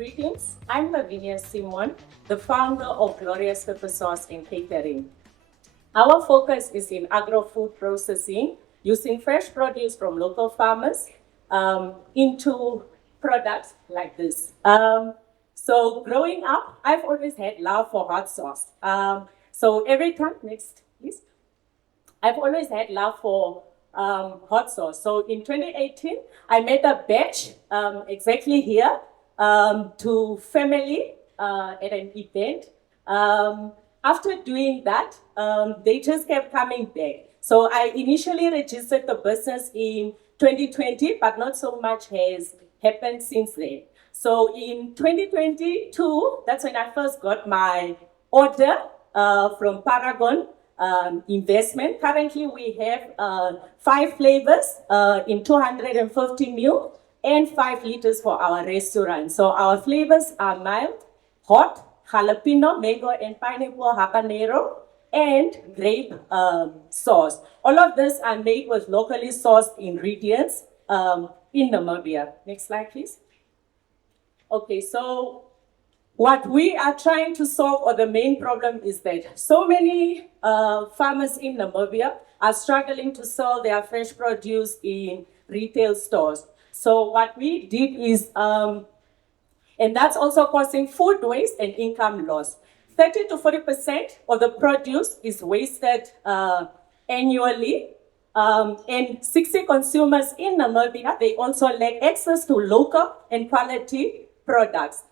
Greetings, I'm Lavinia Simon, the founder of Gloria Pepper Sauce Catering. Our focus is in agro-food processing, using fresh produce from local farmers into products like this. So growing up, I've always had love for hot sauce. So every time, next please. I've always had love for hot sauce. So in 2018, I made a batch exactly here to family at an event. After doing that, they just kept coming back. So I initially registered the business in 2020, but not so much has happened since then. So in 2022, that's when I first got my order from Paragon investment. Currently, we have 5 flavors in 250 ml and 5 liters for our restaurant. So our flavors are mild, hot, jalapeno, mango, and pineapple habanero, and grape sauce. All of this are made with locally sourced ingredients in Namibia. Next slide, please. Okay, so what we are trying to solve, or the main problem, is that so many farmers in Namibia are struggling to sell their fresh produce in retail stores. So what we did is, and that's also causing food waste and income loss. 30 to 40% of the produce is wasted annually. And 60 consumers in Namibia, they also lack access to local and quality products.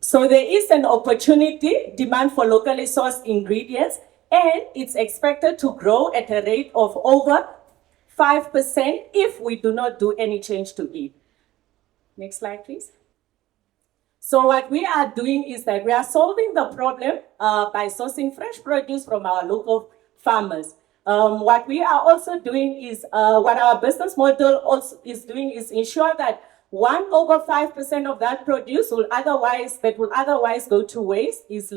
So there is an opportunity, demand for locally sourced ingredients, and it's expected to grow at a rate of over 5% if we do not do any change to it. Next slide, please. So what we are doing is that we are solving the problem by sourcing fresh produce from our local farmers. What we are also doing is, what our business model also is doing is ensure that 1 over 5% of that produce will otherwise go to waste is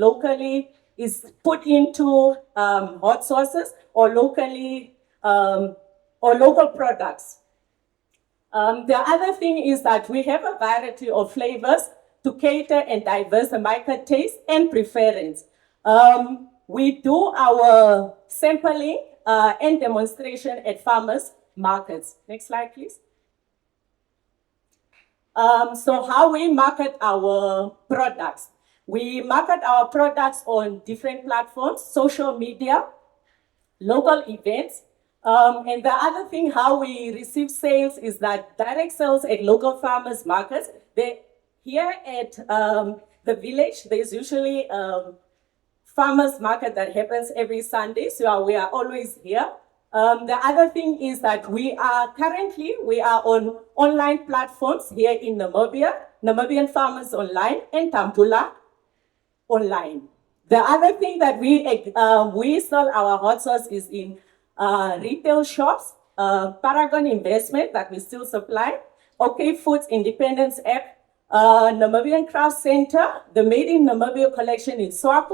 put into hot sauces or locally or local products. The other thing is that we have a variety of flavors to cater and diverse the market taste and preference. We do our sampling and demonstration at farmers markets. Next slide, please. So how we market our products. We market our products on different platforms, social media, local events. And the other thing, how we receive sales is that direct sales at local farmers markets. Here at the village, there's usually farmers market that happens every Sunday, so we are always here. The other thing is that we are on online platforms here in Namibia, Namibian Farmers Online and Tambula Online. The other thing that we sell our hot sauce is in retail shops, Paragon Investment that we still supply, OK Foods Independence App, Namibian Craft Center, the Made in Namibia collection in Sora,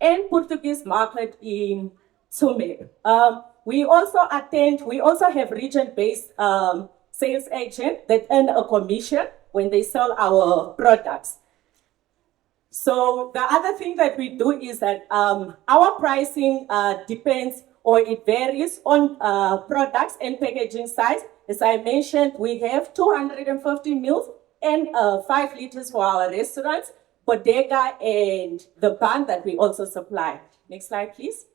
and Portuguese market in Tsumeb. We also have region-based sales agents that earn a commission when they sell our products. So the other thing that we do is that our pricing depends, or it varies on products and packaging size. As I mentioned, we have 250 ml and 5 liters for our restaurants, bodega, and the bun that we also supply. Next slide, please.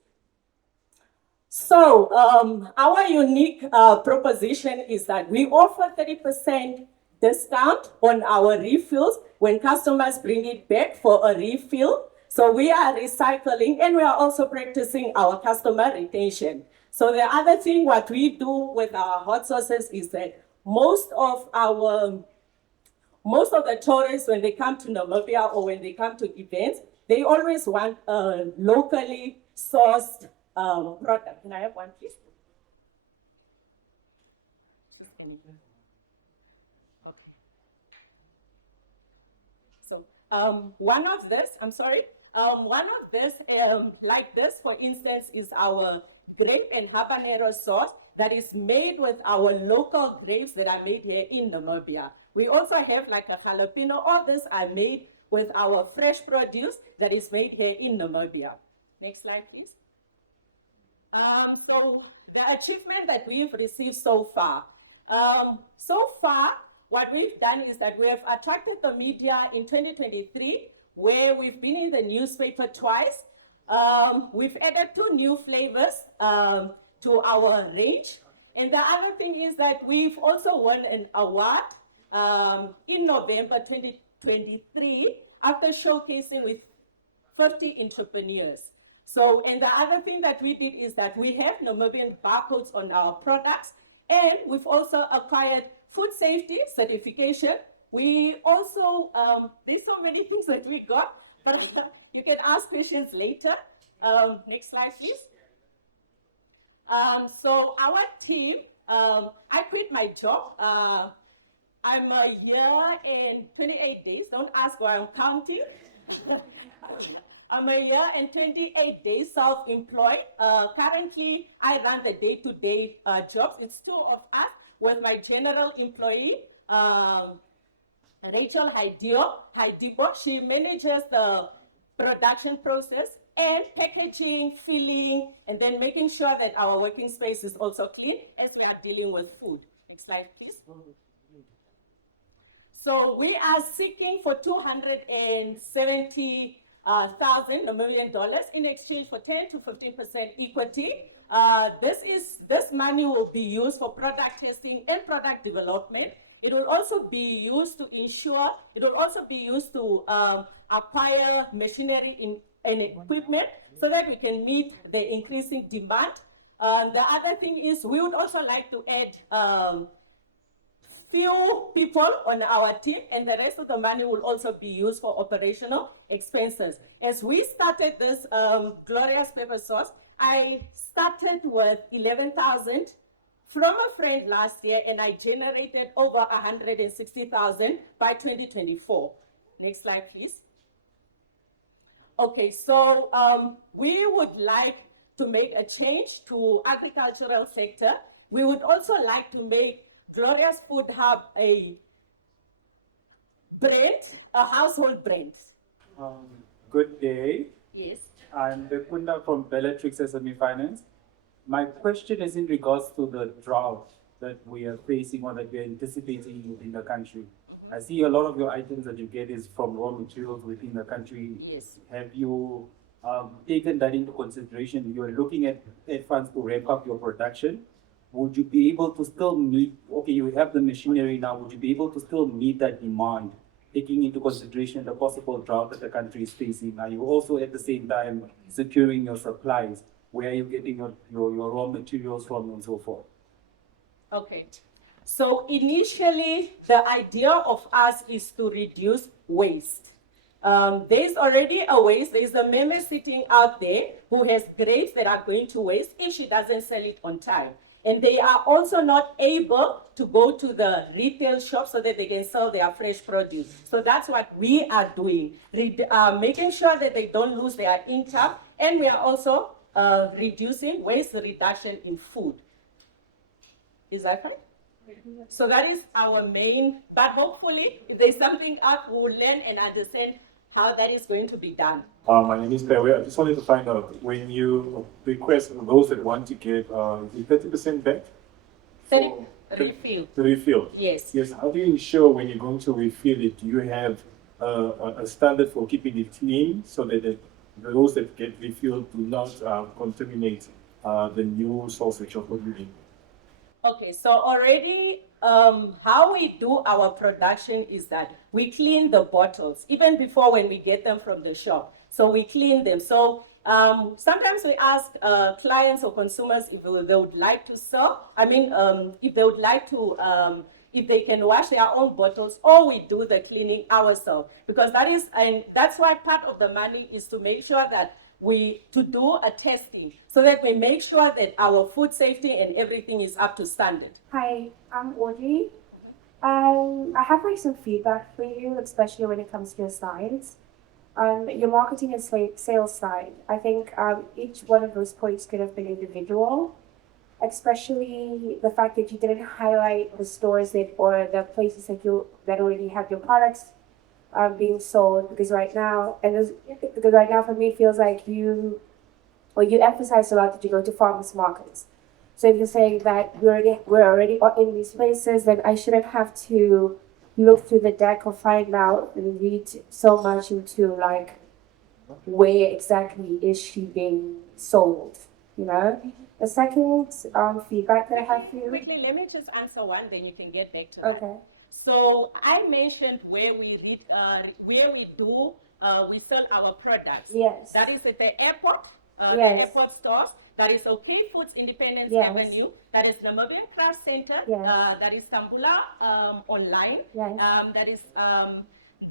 So our unique proposition is that we offer 30% discount on our refills when customers bring it back for a refill. So we are recycling, and we are also practicing our customer retention. So the other thing what we do with our hot sauces is that most of the tourists, when they come to Namibia or when they come to events, they always want a locally sourced product. Can I have one, please? So one of this, like this, for instance, is our grape and habanero sauce. that is made with our local grapes that are made here in Namibia. We also have like a jalapeno. All this are made with our fresh produce that is made here in Namibia. Next slide, please. So the achievement that we've received so far. What we've done is that we have attracted the media in 2023, where we've been in the newspaper twice. We've added 2 new flavors to our range. And the other thing is that we've also won an award in November 2023 after showcasing with 50 entrepreneurs. So, and the other thing that we did is that we have Namibian barcodes on our products, and we've also acquired food safety certification. We also, there's so many things that we got, but you can ask questions later. Next slide, please. So our team, I quit my job. I'm a year and 28 days. Don't ask why I'm counting. I'm a year and 28 days self-employed. Currently, I run the day-to-day jobs. It's 2 of us with my general employee, Rachel Haidibo. She manages the production process and packaging, filling, and then making sure that our working space is also clean as we are dealing with food. Next slide, please. So we are seeking for $270,000 Namibian dollars in exchange for 10 to 15% equity. This money will be used for product testing and product development. It will also be used to ensure, it will also be used to acquire machinery and equipment so that we can meet the increasing demand. The other thing is we would also like to add few people on our team, and the rest of the money will also be used for operational expenses. As we started this Gloria Pepper Sauce, I started with 11,000 from a friend last year, and I generated over 160,000 by 2024. Next slide, please. Okay, so we would like to make a change to agricultural sector. We would also like to make Gloria's Food Hub a brand, a household brand. Good day. Yes. I'm Bekunda from Bellatrix SME Finance. My question is in regards to the drought that we are facing or that we are anticipating in the country. I see a lot of your items that you get is from raw materials within the country. Yes. Have you taken that into consideration? You are looking at funds to ramp up your production. Would you be able to still meet, okay, you have the machinery now, would you be able to still meet that demand, taking into consideration the possible drought that the country is facing? Are you also at the same time securing your supplies? Where are you getting your raw materials from and so forth? Okay. So initially, the idea of us is to reduce waste. There's already a waste. There's a member sitting out there who has grapes that are going to waste if she doesn't sell it on time. And they are also not able to go to the retail shop so that they can sell their fresh produce. So that's what we are doing, making sure that they don't lose their income. And we are also reducing waste reduction in food. Is that right? So that is our main, but hopefully if there's something up, we will learn and understand how that is going to be done. My name is Pewe. I just wanted to find out, when you request those that want to get 30% back? 30 refill. The refill? Yes. Yes. How do you ensure when you're going to refill it, do you have a standard for keeping it clean so that those that get refilled do not contaminate the new sauce that you're producing? Okay, so already how we do our production is that we clean the bottles even before when we get them from the shop. So we clean them. So sometimes we ask clients or consumers if they would like to sell. If they would like to, if they can wash their own bottles, or we do the cleaning ourselves. Because that's why part of the money is to make sure that to do a testing so that we make sure that our food safety and everything is up to standard. Hi, I'm Audrey. I have some feedback for you, especially when it comes to your slides. Your marketing and sales side. I think each one of those points could have been individual. especially the fact that you didn't highlight the stores that or the places that already have your products being sold, because right now for me it feels like you emphasize a lot that you go to farmers markets. So if you're saying that we're already in these places, then I shouldn't have to look through the deck or find out and read so much into like where exactly is she being sold, you know? The second feedback that I have for you. Quickly, let me just answer one, then you can get back to that. Okay. So I mentioned where we sell our products. Yes. That is at the airport, the Yes. airport stores. That is OK Foods Independence Yes. Avenue. That is Namibia Craft Center. Yes. That is Tambula online. Yes. That is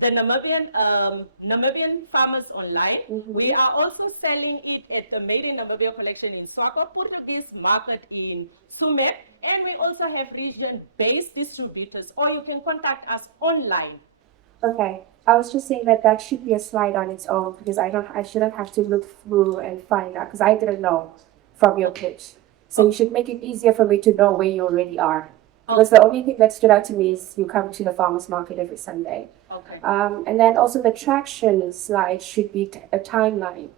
the Namibian Farmers Online. Mhm. We are also selling it at the Made in Namibia collection in Swakop Portuguese market in Sumet, and we also have region-based distributors, or you can contact us online. Okay. I was just saying that should be a slide on its own, because I shouldn't have to look through and find out, because I didn't know from your pitch. So you should make it easier for me to know where you already are. Because the only thing that stood out to me is you come to the farmers market every Sunday. Okay. And then also the traction slide should be a timeline.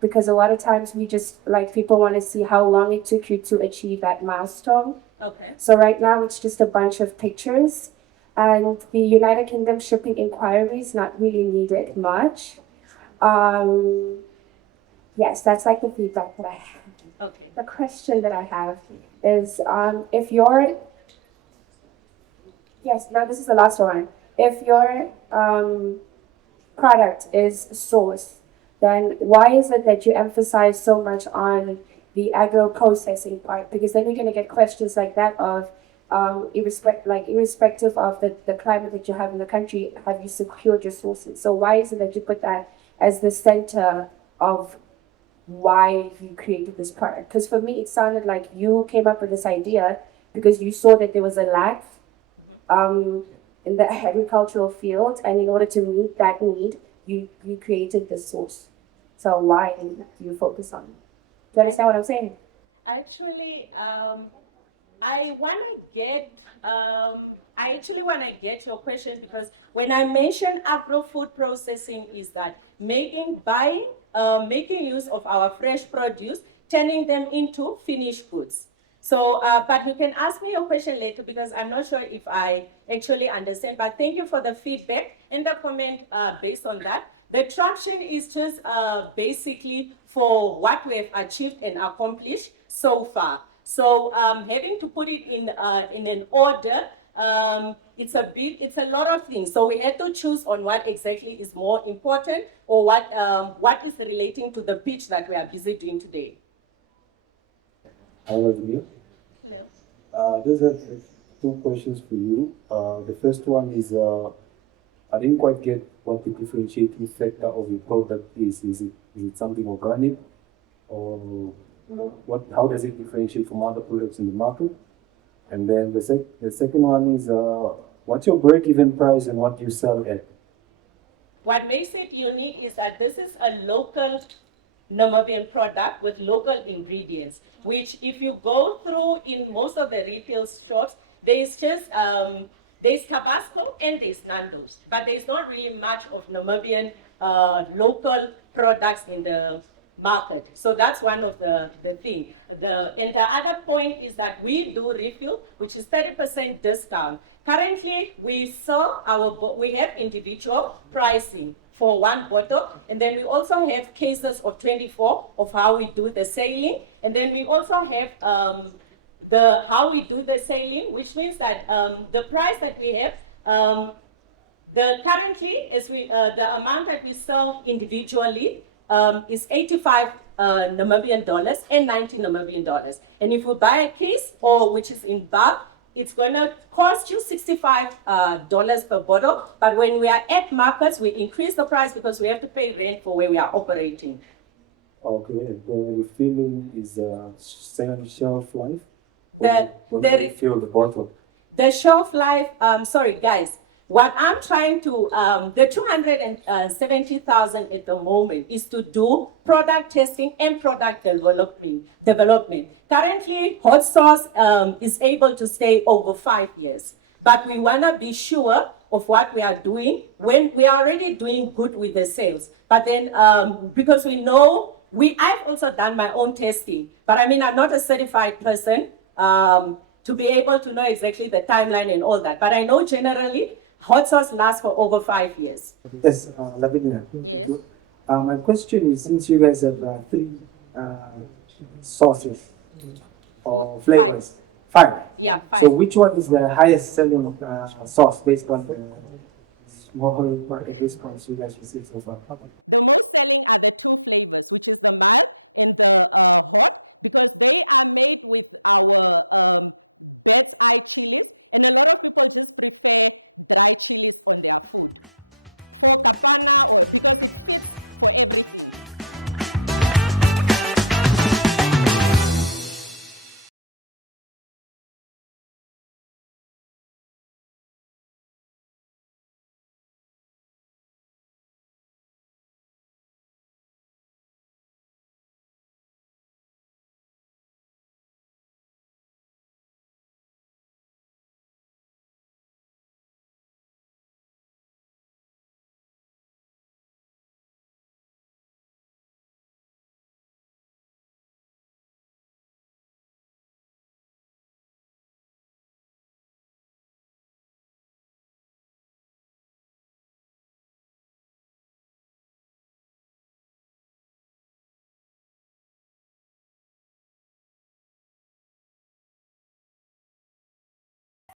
Because a lot of times we just, like, people want to see how long it took you to achieve that milestone. Okay. So right now it's just a bunch of pictures, and the United Kingdom shipping inquiry is not really needed much. Yes, that's like the feedback that I have. Okay. The question that I have is, if your, yes, no, this is the last one. If your product is sourced, then why is it that you emphasize so much on the agro-processing part? Because then you're going to get questions like that of, irrespective of the climate that you have in the country, have you secured your sources? So why is it that you put that as the center of why you created this product? Because for me, it sounded like you came up with this idea because you saw that there was a lack in the agricultural field, and in order to meet that need, you created this source. So why do you focus on it? Do you understand what I'm saying? Actually, I actually want to get your question, because when I mention agro-food processing, is that making use of our fresh produce, turning them into finished goods. So, but you can ask me your question later, because I'm not sure if I actually understand. But thank you for the feedback and the comment based on that. The traction is just basically for what we have achieved and accomplished so far. So having to put it in an order, it's a lot of things. So we had to choose on what exactly is more important, or what is relating to the pitch that we are busy doing today. Hi, Lavinia. I just have two questions for you. The first one is, I didn't quite get what the differentiating factor of your product is. Is it something organic, or how does it differentiate from other products in the market? And then the second one is, what's your break-even price and what do you sell at? What makes it unique is that this is a local Namibian product with local ingredients, which if you go through in most of the retail stores, there's just there's Tabasco and there's Nando's, but there's not really much of Namibian local products in the market. So that's one of the thing. And the other point is that we do refill, which is 30% discount. Currently, we have individual pricing for one bottle, and then we also have cases of 24 of how we do the sailing, and then we also have how we do the sailing, which means that the price that we have, currently is the amount that we sell individually is 85 Namibian dollars and 90 Namibian dollars. And if you buy a case, or which is in bulk, it's going to cost you $65 per bottle. But when we are at markets, we increase the price because we have to pay rent for where we are operating. Okay, the refilling is same shelf life? The refill the bottle? The shelf life, sorry guys, What I'm trying to, the 270,000 at the moment is to do product testing and product development. Currently, hot sauce is able to stay over 5 years, but we want to be sure of what we are doing when we are already doing good with the sales. But then, because we know, I've also done my own testing, but I mean, I'm not a certified person to be able to know exactly the timeline and all that. But I know generally, hot sauce lasts for over 5 years. Yes, Lavinia. Thank you. My question is, since you guys have 3 sauces or flavors, 5. Yeah, So which one is the highest selling sauce based on the small response you guys received so far?